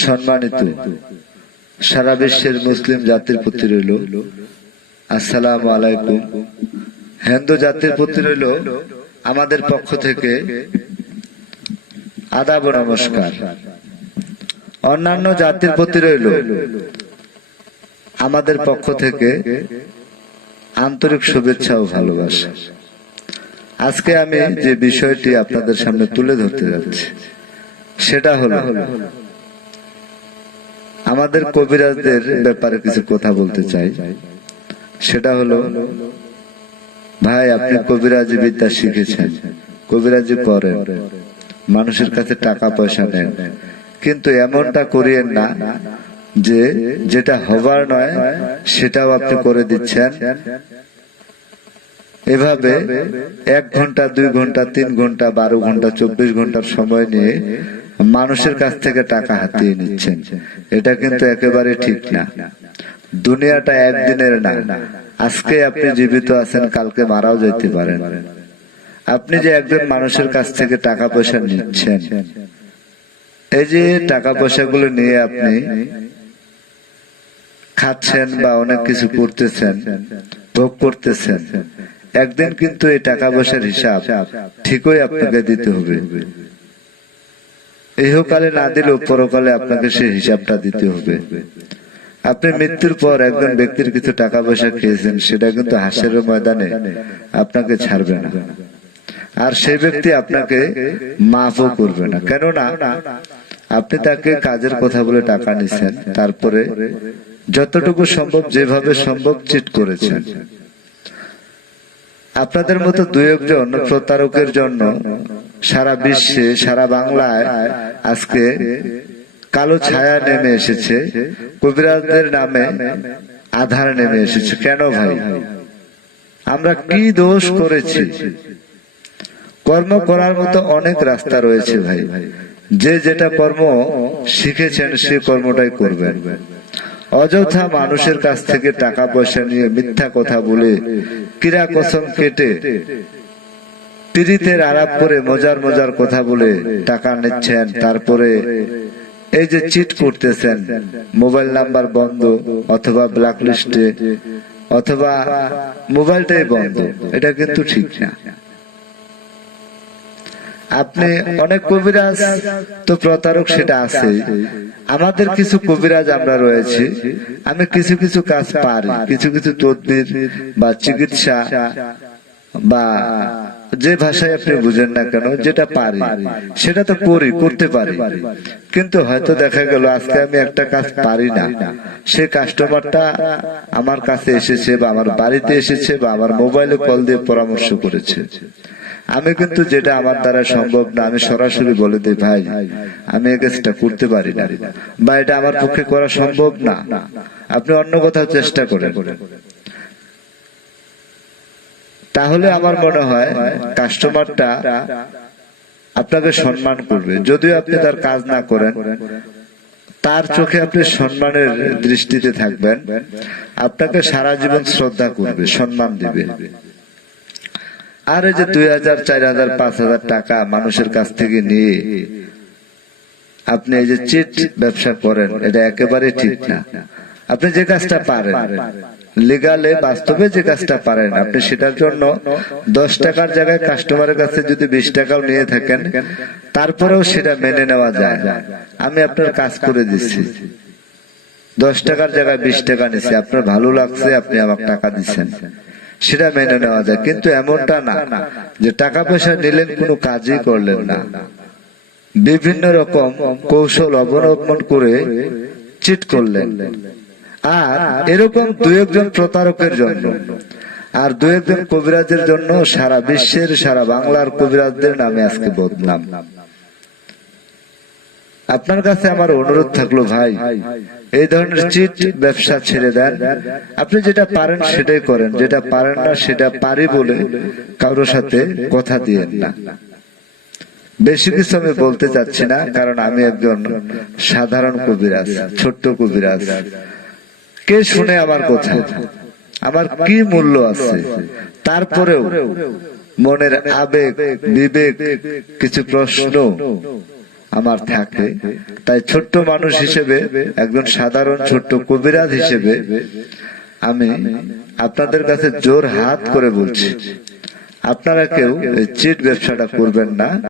সম্মানিত সারা বিশ্বের মুসলিম জাতির প্রতি রইল আসসালামু আলাইকুম। হিন্দু জাতির প্রতি রইল আমাদের পক্ষ থেকে আদাব ও নমস্কার। অন্যান্য জাতির প্রতি রইল আমাদের পক্ষ থেকে আন্তরিক শুভেচ্ছা ও ভালোবাসা। আজকে আমি যে বিষয়টি আপনাদের সামনে তুলে ধরতে যাচ্ছি সেটা হলো আমাদের কবিরাজদের ব্যাপারে কিছু কথা বলতে চাই। সেটা হলো, ভাই আপনি কবিরাজি বিদ্যা শিখেছেন, কবিরাজি করেন, মানুষের কাছে টাকা পয়সা নেন, কিন্তু এমনটা করিয়েন না যে যেটা হবার নয় সেটাও আপনি করে দিচ্ছেন। এভাবে 1 ঘন্টা 2 ঘন্টা 3 ঘন্টা 12 ঘন্টা 24 ঘন্টার সময় নিয়ে মানুষের কাছ থেকে টাকা হাতিয়ে নিচ্ছেন। এটা কিন্তু একেবারে ঠিক না। দুনিয়াটা একদিনের না। আজকে আপনি জীবিত আছেন, কালকে মারাও যেতে পারেন। আপনি যে একজন মানুষের কাছ থেকে টাকা পয়সা নিচ্ছেন, এই যে টাকা পয়সাগুলো নিয়ে আপনি খাচ্ছেন বা অনেক কিছু করতেছেন, ভোগ করতেছেন, একদিন কিন্তু এই টাকা পয়সার হিসাব ঠিকই আপনাকে দিতে হবে। ইহকালে না দিলেও পরকালে আপনাকে সেই হিসাবটা দিতে হবে। আপনি মৃত্যুর পর একজন ব্যক্তির কিছু টাকা পয়সা খেয়েছেন, সেটা কিন্তু হাসরের ময়দানে আপনাকে ছাড়বে না, আর সেই ব্যক্তি আপনাকে মাফও করবে না। কেননা আপনি তাকে কাজের কথা বলে টাকা নিছেন, তারপরে যতটুকু সম্ভব যেভাবে সম্ভব চিট করেছেন। আপনাদের মতো 2-1 জন প্রতারকের জন্য সারা বিশ্বে, সারা বাংলায় আজকে কালো ছায়া নেমে এসেছে, কবিরাজদের নামে আধার নেমে এসেছে। কেন ভাই? আমরা কি দোষ করেছি? কর্ম করার মতো অনেক রাস্তা রয়েছে ভাই। যে যেটা কর্ম শিখেছেন সে কর্মটাই করবেন। অযথা মানুষের কাছ থেকে টাকা পয়সা নিয়ে মিথ্যা কথা বলে, কিরা কসম কেটে, পিরিতের আলাপ করে মজার মজার কথা বলে টাকা নিচ্ছেন, তারপরে এই যে চিট করতেছেন, মোবাইল নাম্বার বন্ধ অথবা ব্ল্যাক লিস্টে অথবা মোবাইলটাই বন্ধ, এটা কিন্তু ঠিক না। আপনি অনেক কবিরাজ তো প্রতারক, সেটা আছে। আমাদের কিছু কবিরাজ আমরা রয়েছি, আমি কিছু কিছু কাজ পারি, কিছু কিছু তদবির বা চিকিৎসা বা যে ভাষায় আপনি বুঝেন না কেন, যেটা পারি সেটা তো করতে পারি। কিন্তু হয়তো দেখা গেল আজকে আমি একটা কাজ পারি না, সে কাস্টমারটা আমার কাছে এসেছে বা আমার বাড়িতে এসেছে বা আমার মোবাইলে কল দিয়ে পরামর্শ করেছে। আমি কিন্তু যেটা আমার দ্বারা সম্ভব না, আমি সরাসরি বলে দিই, ভাই আমি এই কাজটা করতে পারি না বা এটা আমার পক্ষে করা সম্ভব না, আপনি অন্য কোথাও চেষ্টা করেন। তাহলে আমার মনে হয় কাস্টমারটা আপনাকে সম্মান করবে। যদিও আপনি তার কাজ না করেন, তার চোখে আপনি সম্মানের দৃষ্টিতে থাকবেন, আপনাকে সারা জীবন শ্রদ্ধা করবে, সম্মান দিবে। আর এই যে 2000, 4000, 5000 টাকা মানুষের কাছ থেকে নিয়ে আপনি এই যে চিট ব্যবসা করেন, এটা একেবারে ঠিক না। আপনি যে কাজটা পারেন, লিগালে বাস্তবে যে কাজটা পারেন, আপনি সেটার জন্য 10 টাকার জায়গায় কাস্টমারের কাছে যদি 20 টাকাও নিয়ে থাকেন, তারপরেও সেটা মেনে নেওয়া যায়। আমি আপনার কাজ করে দিচ্ছি, 10 টাকার জায়গায় 20 টাকা নিচ্ছি, আপনার ভালো লাগছে, আপনি আমাকে টাকা দিচ্ছেন, সেটা মেনে নেওয়া যায়। কিন্তু এমনটা না যে টাকা পয়সা নিলেন, কোনো কাজই করলেন না, বিভিন্ন রকম কৌশল অবলম্বন করে চিট করলেন। আর এরকম 2-1 জন প্রতারকের জন্য আর 2-1 জন কবিরাজের জন্য সারা বিশ্বের, সারা বাংলার কবিরাজদের নামে আজকে বদনাম। আপনার কাছে আমার অনুরোধ থাকলো, ভাই এই ধরনের চিট ব্যবসা ছেড়ে দেন। আপনি যেটা পারেন সেটাই করেন, যেটা পারেন না সেটা পারি বলে কারোর সাথে কথা দিয়েন না। বেশি কিছু আমি বলতে চাচ্ছি না, কারণ আমি একজন সাধারণ কবিরাজ, ছোট্ট কবিরাজ। কে শুনে আমার কথা? আমার কি মূল্য আছে? তারপরেও মনের আবেগ, বিবেক, কিছু প্রশ্ন আমার থাকে। তাই ছোট্ট মানুষ হিসেবে, একজন সাধারণ ছোট্ট কবিরাজ হিসেবে আমি আপনাদের কাছে জোর হাত করে বলছি, আপনারা কেউ চিট ব্যবসাটা করবেন না।